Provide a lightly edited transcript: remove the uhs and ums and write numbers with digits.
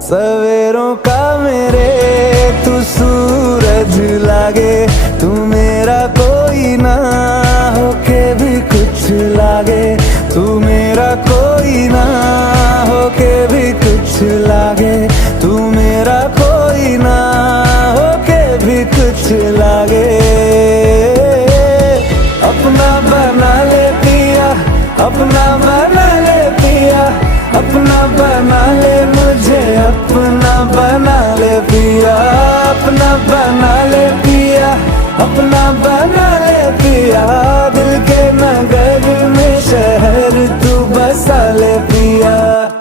सवेरों का मेरे तू सूरज लागे, तू मेरा कोई ना होके भी कुछ लागे, तू मेरा कोई ना होके भी कुछ लागे, तू मेरा कोई ना होके भी कुछ लागे। अपना बना ले पिया, अपना बना ले पिया, अपना बना ले मुझे, अपना बना ले पिया, अपना बना ले पिया, अपना बना ले पिया। दिल के नगर में शहर तू बसा ले पिया।